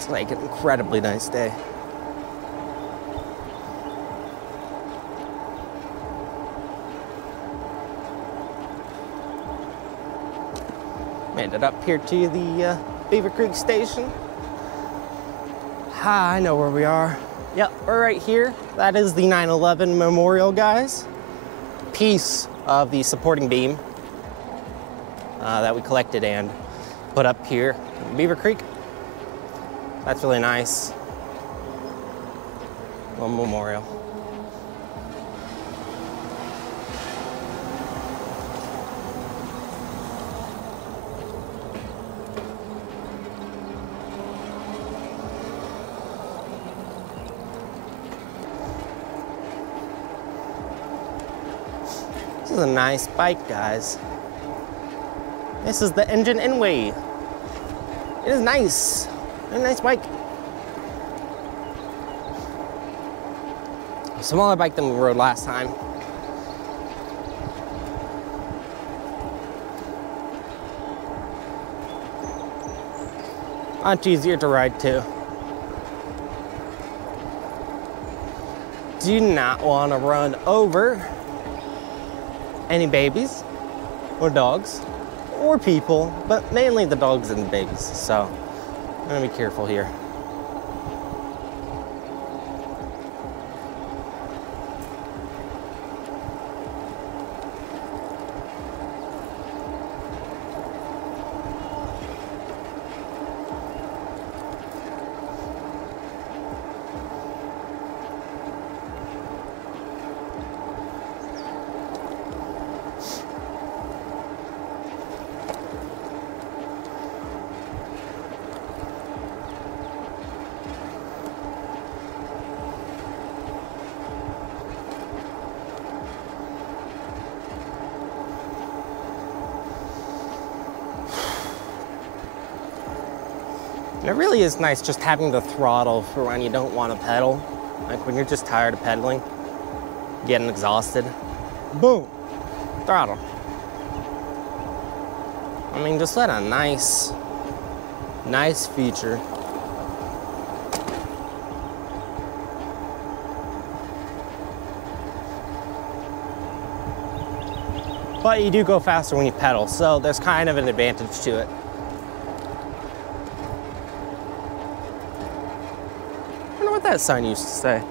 looks like an incredibly nice day. Made it up here to the Beaver Creek Station. I know where we are. Yep, we're right here. That is the 9/11 memorial, guys. Piece of the supporting beam that we collected and put up here in Beaver Creek. That's really nice. Little memorial. This is a nice bike, guys. This is the Engine Engwe. It is nice. A nice bike. A smaller bike than we rode last time. Much easier to ride too. Do not want to run over any babies or dogs or people, but mainly the dogs and the babies. So I'm gonna be careful here. And it really is nice just having the throttle for when you don't want to pedal. Like when you're just tired of pedaling, getting exhausted. Boom, throttle. I mean, just what a nice feature. But you do go faster when you pedal, so there's kind of an advantage to it. I wonder what that sign used to say.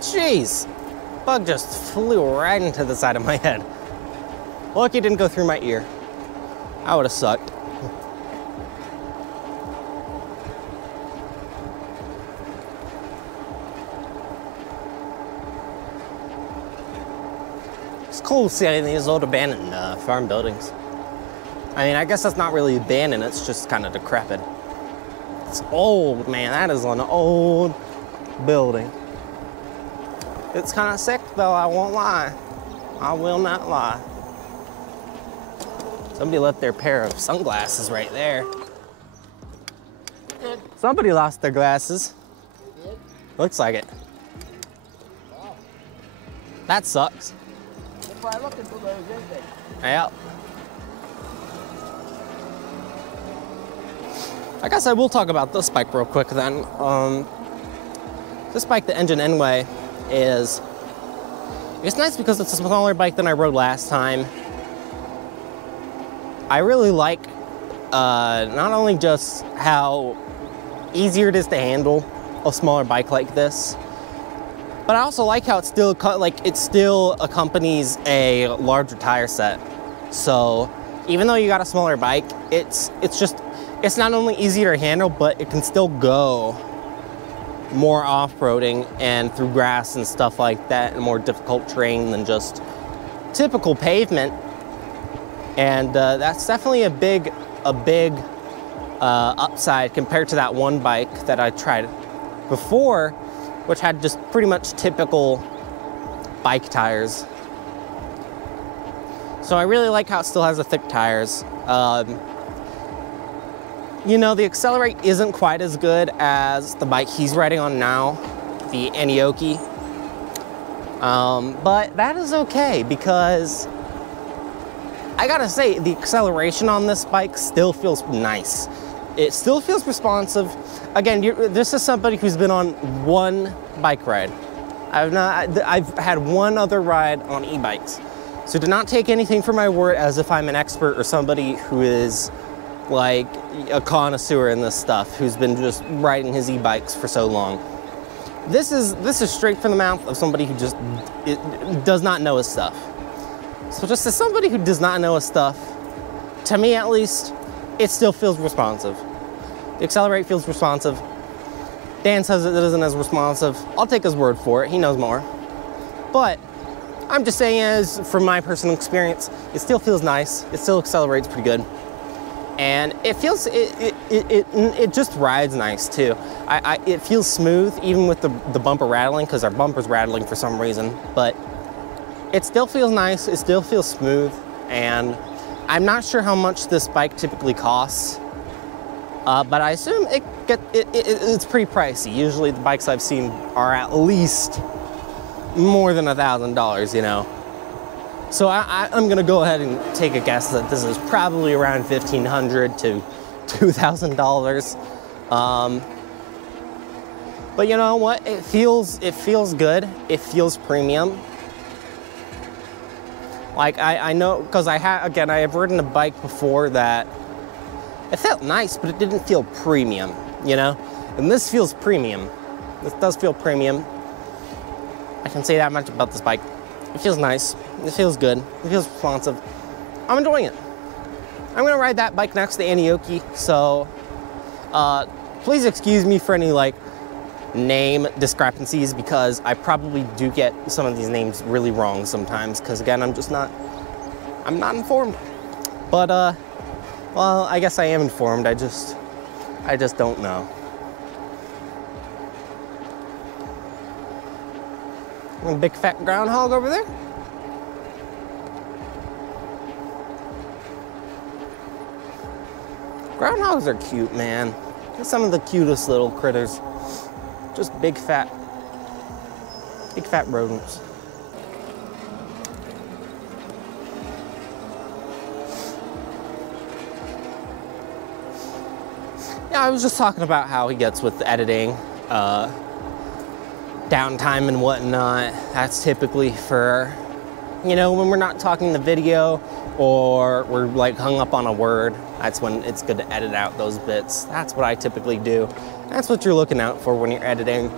Jeez, bug just flew right into the side of my head. Lucky it didn't go through my ear. I would have sucked. It's cool seeing these old abandoned farm buildings. I mean, I guess that's not really abandoned, it's just kind of decrepit. It's old, man, that is an old building. It's kind of sick though, I won't lie. I will not lie. Somebody left their pair of sunglasses right there. Somebody lost their glasses. Looks like it. Wow. That sucks. They're probably looking for those, isn't they? Yep. I guess I will talk about this bike real quick then. This bike, the Engine Engwe, it's nice because it's a smaller bike than I rode last time. I really like not only just how easier it is to handle a smaller bike like this, but I also like how it still accompanies a larger tire set. So even though you got a smaller bike, it's not only easier to handle, but it can still go more off-roading and through grass and stuff like that, and more difficult terrain than just typical pavement. And that's definitely a big upside compared to that one bike that I tried before, which had just pretty much typical bike tires. So I really like how it still has the thick tires. You know, the accelerate isn't quite as good as the bike he's riding on now, the Anioki. But that is okay because I gotta say, the acceleration on this bike still feels nice. It still feels responsive. Again, this is somebody who's been on one bike ride. I've had one other ride on e-bikes. So do not take anything from my word as if I'm an expert or somebody who is like a connoisseur in this stuff, who's been just riding his e-bikes for so long. This is straight from the mouth of somebody who just does not know his stuff. So just as somebody who does not know his stuff, to me at least, it still feels responsive. The Accelerate feels responsive. Dan says it isn't as responsive. I'll take his word for it, he knows more. But I'm just saying, as from my personal experience, it still feels nice. It still accelerates pretty good. And it feels, it just rides nice too. It feels smooth, even with the bumper rattling, because our bumper's rattling for some reason, but it still feels nice, it still feels smooth, and I'm not sure how much this bike typically costs, but I assume it's pretty pricey. Usually the bikes I've seen are at least more than $1,000, you know. So I'm gonna go ahead and take a guess that this is probably around $1,500 to $2,000. But you know what? It feels good. It feels premium. Like I know, because I have ridden a bike before that it felt nice, but it didn't feel premium, you know? And this feels premium. This does feel premium. I can say that much about this bike. It feels nice, it feels good, it feels responsive. I'm enjoying it. I'm gonna ride that bike next to Anioki, so please excuse me for any like name discrepancies, because I probably do get some of these names really wrong sometimes, because again, I'm not informed. But well, I guess I am informed, I just don't know. A big fat groundhog over there. Groundhogs are cute, man. They're some of the cutest little critters. Just big fat rodents. Yeah, I was just talking about how he gets with the editing. Downtime and whatnot. That's typically for, you know, when we're not talking the video or we're like hung up on a word, that's when it's good to edit out those bits. That's what I typically do. That's what you're looking out for when you're editing.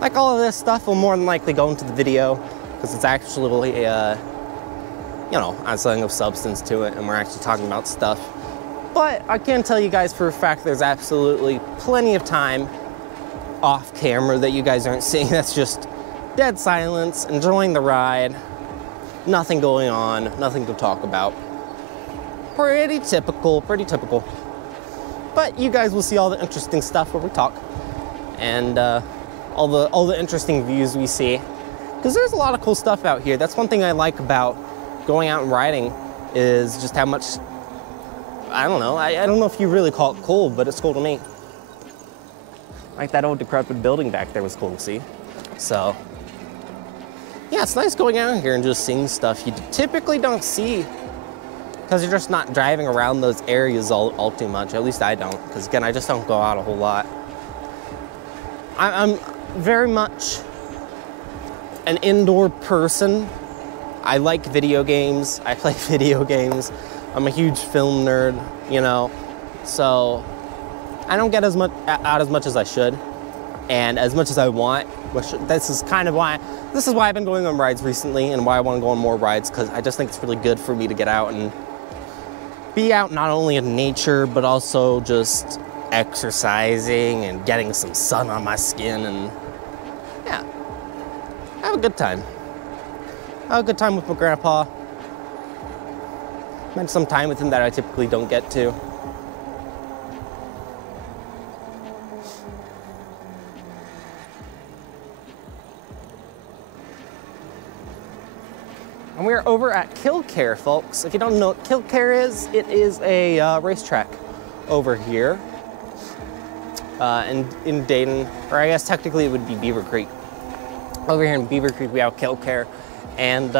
Like all of this stuff will more than likely go into the video because it's actually, you know, I'm something of substance to it and we're actually talking about stuff. But I can tell you guys for a fact there's absolutely plenty of time off camera that you guys aren't seeing. That's just dead silence, enjoying the ride, nothing going on, nothing to talk about. Pretty typical, pretty typical. But you guys will see all the interesting stuff where we talk and all the interesting views we see. Because there's a lot of cool stuff out here. That's one thing I like about going out and riding is just how much, I don't know, I don't know if you really call it cool, but it's cool to me. Like that old decrepit building back there was cool to see. So, yeah, it's nice going out here and just seeing stuff you typically don't see because you're just not driving around those areas all too much. At least I don't, because again, I just don't go out a whole lot. I'm very much an indoor person. I like video games. I play video games. I'm a huge film nerd, you know, so I don't get as much out as much as I should and as much as I want, which this is why I've been going on rides recently and why I want to go on more rides, because I just think it's really good for me to get out and be out not only in nature, but also just exercising and getting some sun on my skin and, yeah, have a good time. Have a good time with my grandpa. Spend some time with him that I typically don't get to. And we're over at Killcare, folks. If you don't know what Killcare is, it is a racetrack over here. in Dayton, or I guess technically it would be Beaver Creek. Over here in Beaver Creek, we have Killcare, and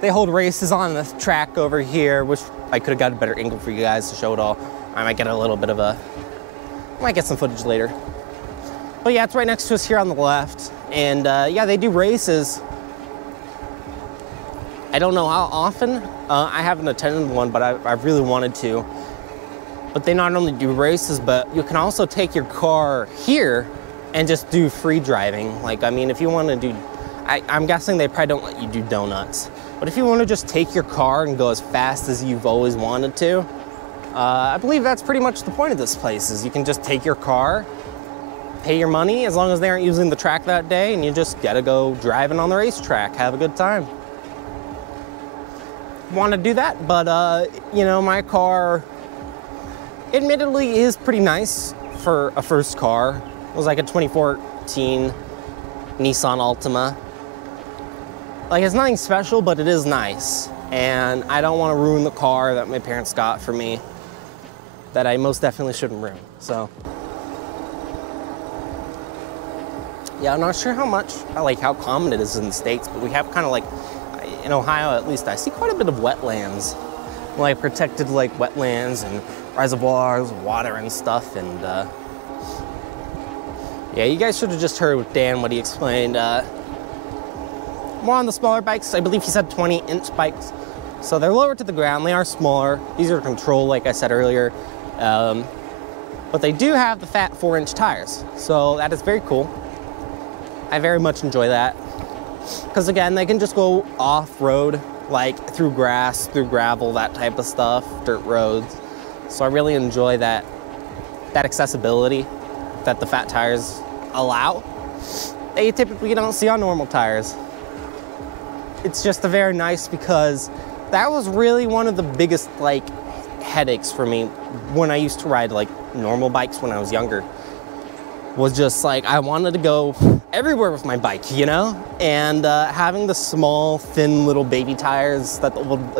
they hold races on this track over here, which I could have got a better angle for you guys to show it all. I might get a little bit of I might get some footage later. But yeah, it's right next to us here on the left, and yeah, they do races. I don't know how often. I haven't attended one, but I really wanted to. But they not only do races, but you can also take your car here and just do free driving. Like, I mean, if you want to do, I'm guessing they probably don't let you do donuts. But if you want to just take your car and go as fast as you've always wanted to, I believe that's pretty much the point of this place, is you can just take your car, pay your money, as long as they aren't using the track that day, and you just gotta go driving on the racetrack, have a good time. Want to do that, but you know, my car admittedly is pretty nice for a first car. It was like a 2014 Nissan Altima. Like, it's nothing special, but it is nice. And I don't want to ruin the car that my parents got for me, that I most definitely shouldn't ruin. So, yeah, I'm not sure how much, like how common it is in the States, but we have kind of like, in Ohio at least, I see quite a bit of wetlands. Like protected like wetlands and reservoirs, water and stuff, and yeah, you guys should have just heard with Dan what he explained. More on the smaller bikes, I believe he said 20-inch bikes. So they're lower to the ground, they are smaller, easier to control like I said earlier. But they do have the fat 4-inch tires, so that is very cool. I very much enjoy that. Because again, they can just go off-road, like through grass, through gravel, that type of stuff, dirt roads. So I really enjoy that accessibility that the fat tires allow. That you typically don't see on normal tires. It's just a very nice, because that was really one of the biggest like headaches for me when I used to ride like normal bikes when I was younger. Was just like, I wanted to go everywhere with my bike, you know? And having the small, thin little baby tires that,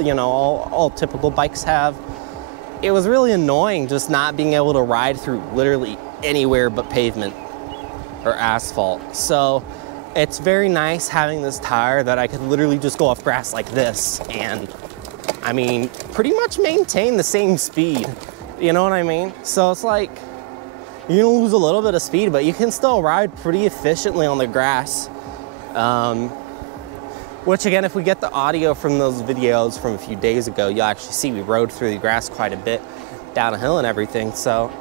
you know, all typical bikes have, it was really annoying just not being able to ride through literally anywhere but pavement or asphalt. So it's very nice having this tire that I could literally just go off grass like this and, I mean, pretty much maintain the same speed. You know what I mean? So it's like, you're gonna lose a little bit of speed, but you can still ride pretty efficiently on the grass. Which again, if we get the audio from those videos from a few days ago, you'll actually see we rode through the grass quite a bit, down a hill and everything, so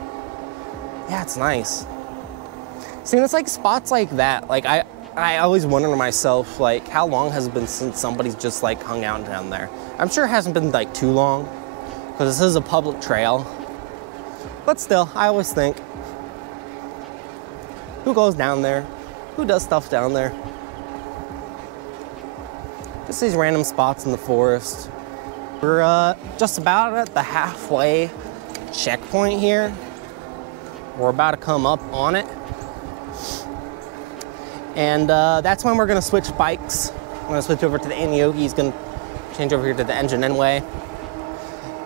yeah, it's nice. See, it's like spots like that, like I always wonder to myself, like, how long has it been since somebody's just like hung out down there? I'm sure it hasn't been like too long, because this is a public trail, but still, I always think, who goes down there? Who does stuff down there? Just these random spots in the forest. We're just about at the halfway checkpoint here. We're about to come up on it. And that's when we're gonna switch bikes. I'm gonna switch over to the Aniogi. He's gonna change over here to the Engine Engwe.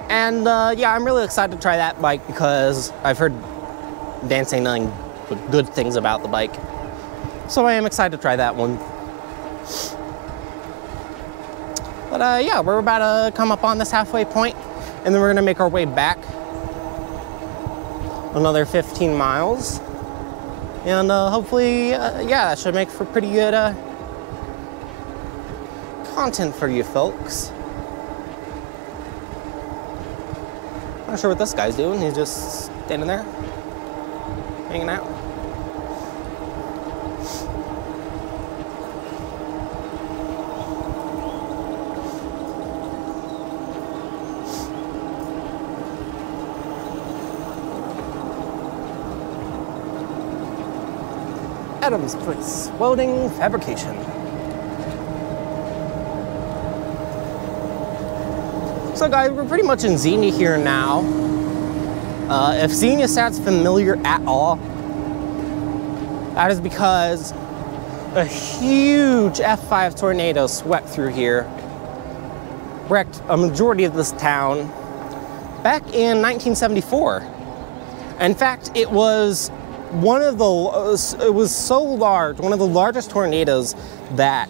And yeah, I'm really excited to try that bike because I've heard Dan say nothing but good things about the bike. So I am excited to try that one. But yeah, we're about to come up on this halfway point, and then we're gonna make our way back another 15 miles. And hopefully, yeah, that should make for pretty good content for you folks. Not sure what this guy's doing. He's just standing there, hanging out. Adam's Place, welding fabrication. So guys, we're pretty much in Xenia here now. If Xenia sounds familiar at all, that is because a huge F5 tornado swept through here, wrecked a majority of this town back in 1974. In fact, it was one of the, it was so large, one of the largest tornadoes that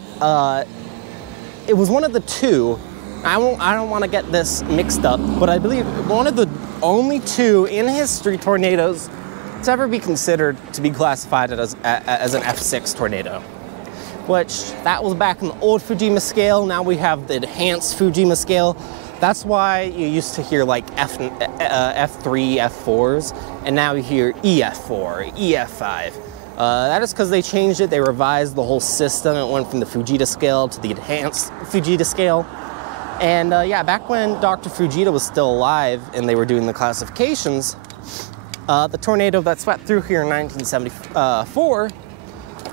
it was one of the two, I don't want to get this mixed up, but I believe one of the only two in history tornadoes to ever be considered to be classified as an F6 tornado. Which, that was back in the old Fujima scale. Now we have the enhanced Fujima scale. That's why you used to hear like F3, F4s, and now you hear EF4, EF5. That is because they changed it. They revised the whole system. It went from the Fujita scale to the enhanced Fujita scale. And yeah, back when Dr. Fujita was still alive and they were doing the classifications, the tornado that swept through here in 1974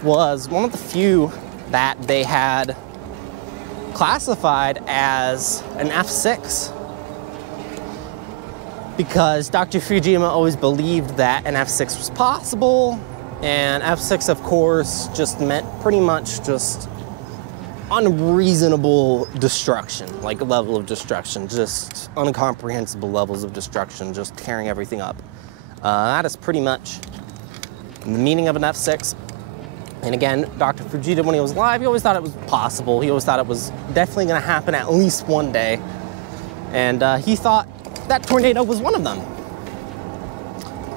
was one of the few that they had classified as an F6, because Dr. Fujima always believed that an F6 was possible, and F6 of course just meant pretty much just unreasonable destruction, like a level of destruction, just incomprehensible levels of destruction, just tearing everything up. That is pretty much the meaning of an F6. And again, Dr. Fujita, when he was alive, he always thought it was possible. He always thought it was definitely going to happen at least one day. And he thought that tornado was one of them.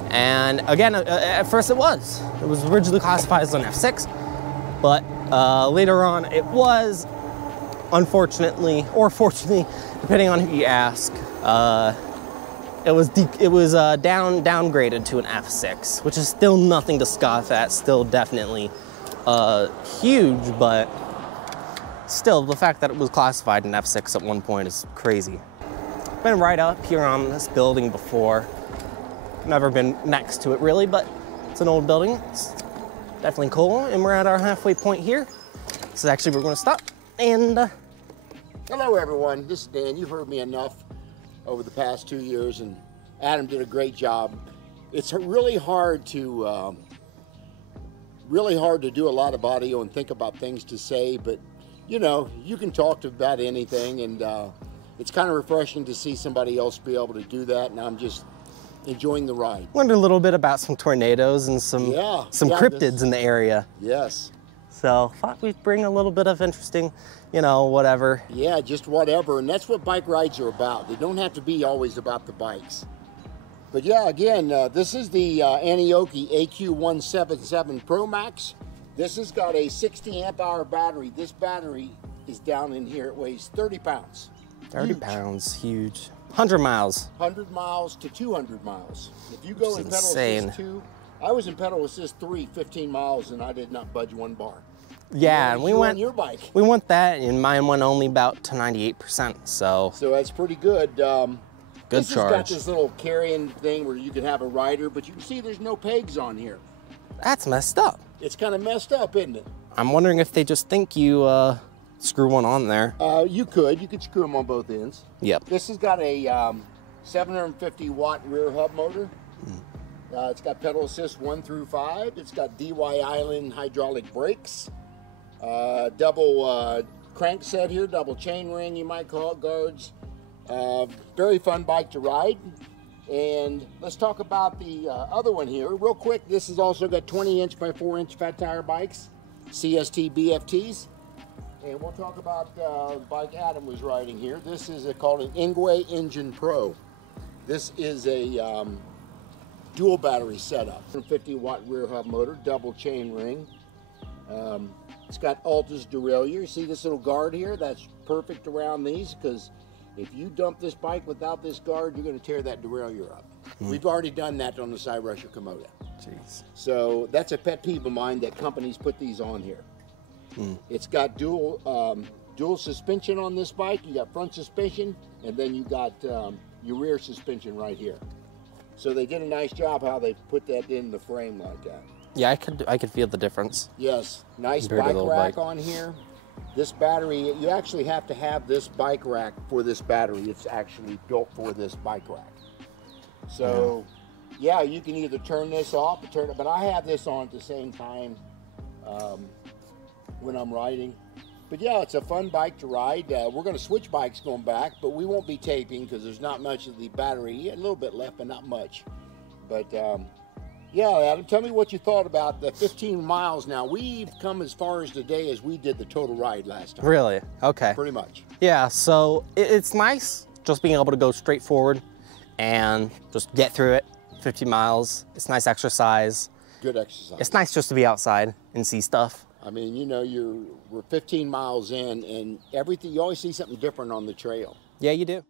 And again, at first it was. It was originally classified as an F6, but later on it was, unfortunately, or fortunately, depending on who you ask, it was downgraded to an F6, which is still nothing to scoff at, still definitely huge, but still, the fact that it was classified in F6 at one point is crazy. Been right up here on this building before. Never been next to it really, but it's an old building. It's definitely cool, and we're at our halfway point here. This is actually where we're gonna stop, and Hello everyone, this is Dan. You've heard me enough over the past 2 years, and Adam did a great job. It's really hard to do a lot of audio and think about things to say, but you know, you can talk about anything, and it's kind of refreshing to see somebody else be able to do that, and I'm just enjoying the ride. Learned a little bit about some tornadoes and some cryptids in the area. Yes. So thought we'd bring a little bit of interesting, you know, whatever. Yeah, just whatever, and that's what bike rides are about. They don't have to be always about the bikes. But yeah, again, this is the Anioki AQ177 Pro Max. This has got a 60 amp hour battery. This battery is down in here. It weighs 30 pounds. 30 pounds, huge. 100 miles. 100 miles to 200 miles. If you go in pedal insane. assist 2, I was in pedal assist 3, 15 miles, and I did not budge one bar. Yeah, and we went on your bike. We went that, and mine went only about to 98%. So that's pretty good. Good this charge. Has got this little carrying thing where you can have a rider, but you can see there's no pegs on here. That's messed up. It's kind of messed up, isn't it? I'm wondering if they just think you screw one on there. You could screw them on both ends. Yep. This has got a 750 watt rear hub motor. It's got pedal assist 1 through 5. It's got DY Island hydraulic brakes. Double crank set here, double chain ring you might call it, guards. Very fun bike to ride. And let's talk about the other one here real quick. This has also got 20-inch by 4-inch fat tire bikes, CST BFTs. And we'll talk about the bike Adam was riding here. This is called an Engwe Engine Pro. This is a dual battery setup. 50 watt rear hub motor, double chain ring. It's got Altus derailleur. See this little guard here? That's perfect around these, because if you dump this bike without this guard, you're going to tear that derailleur up. We've already done that on the side rusher Komodo. Jeez. So that's a pet peeve of mine that companies put these on here. It's got dual suspension on this bike. You got front suspension, and then you got your rear suspension right here. So they did a nice job how they put that in the frame like that. Yeah, I could feel the difference. Yes, nice bike rack on here. This battery, you actually have to have this bike rack for this battery. It's actually built for this bike rack. So, yeah, you can either turn this off or turn it, but I have this on at the same time when I'm riding. But yeah, it's a fun bike to ride. We're going to switch bikes going back, but we won't be taping because there's not much of the battery. A little bit left, but not much. But yeah, Adam, tell me what you thought about the 15 miles now. We've come as far as today as we did the total ride last time. Really? Okay. Pretty much. Yeah, so it's nice just being able to go straight forward and just get through it. 15 miles, it's nice exercise. Good exercise. It's nice just to be outside and see stuff. I mean, you know, we're 15 miles in, and everything, you always see something different on the trail. Yeah, you do.